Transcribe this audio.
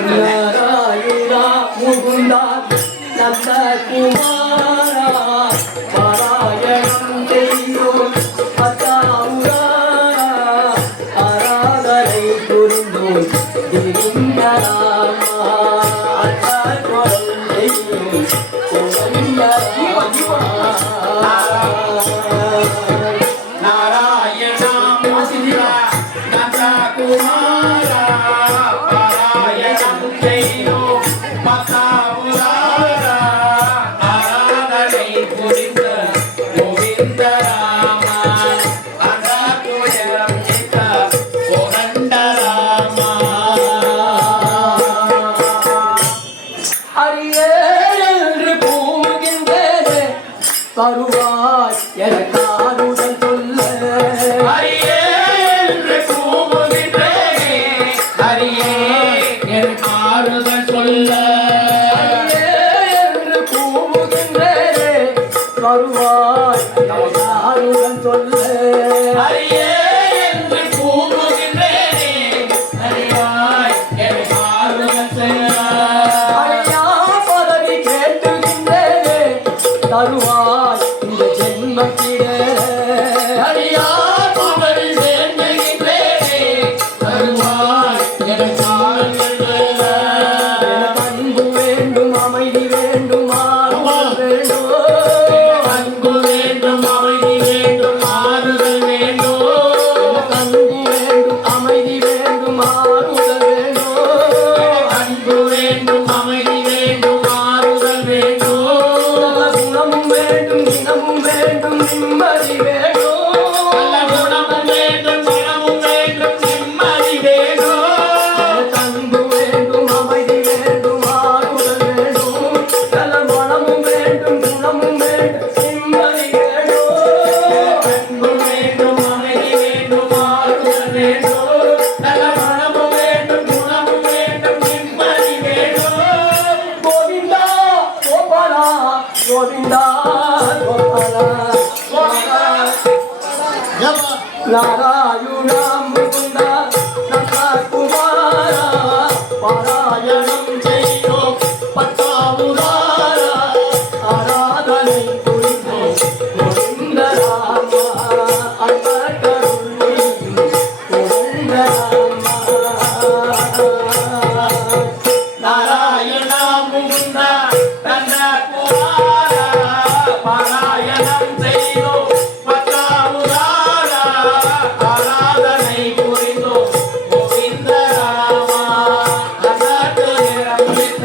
நாராயணா முகுந்தா நந்த குமாரா பாராயணம் செய்யோம் பத்தாவுரா ஆராதனை புரிந்தோம் திருந்தராமா நாராயணா முகுந்தா நந்த குமாரா பாராயணம் செய்யோம் பத்தாவுரா ஆராதனை புரிந்த கோவிந்த ராமா அந்த துயரம் நீத்த கோதண்ட ராமா அரியே என்று கூவுகின்றேனே தருவாய் எனக்காருடன் சொல்ல ஹரியே என்று கூவுகின்றேனே ஹரியே என் ஆறுதல் சொல்ல அரியே என்று கூவுகின்றேனே தருவாய் எனக்காருடன் சொல்ல ஹரியே என்று கூவுகின்றேனே ஹரியாய் என் ஆறுதல் சொல்ல ஐயா பதவி கேட்டுகின்றேனே தருவாய் இந்த ஜென்மத்திலே ஹரியா பவரி வேண்டுகின்றேனே தருவாய் என் ஆறுதல் சொல்ல எனக்கு அன்பு வேண்டும் அமைதி வேண்டும் ஆறுதல் வேண்டும் அன்பு வேண்டும் அமைதி வேண்டும் ஆறுதல் வேண்டும் அன்பு வேண்டும் அமைதி வேண்டும் ஆறுதல் வேண்டும் அன்பு வேண்டும் அமைதி வேண்டும் ஆறுதல் வேண்டும் நல்ல குணமும் வேண்டும் தினமும் வேண்டும் நிம்மதி வேண்டும் நல்ல குணமும் வேண்டும் குணமும் வேண்டும் நிம்மதி வேண்டும் எனக்கு அன்பு வேண்டும் அமைதி வேண்டும் ஆறுதல் வேண்டும் நல்ல குணமும் வேண்டும் குணமும் வேண்டும் நிம்மதி வேண்டும் அன்பு வேண்டும் அமைதி வேண்டும் ஆறுதல் வேண்டும் நல்ல குணமும் வேண்டும் குணமும் வேண்டும் நிம்மதி வேண்டும் கோவிந்தா கோபாலா கோவிந்தா கோபாலா நாராயணா முகுந்தா நந்த குமாரா பாராயணம் செய்யோம் பத்தாவுராரா ஆராதனை புரிந்தோம் கோவிந்த ராமா அன்பருள் கோவிந்த ராமா நாராயணா முகுந்தா நந்த குமாரா பாராயணம் செய்தோம் பத்தாவுராரா ஆராதனை புரிந்தோம் கோவிந்த ராமா அந்த துயரம் நீத்த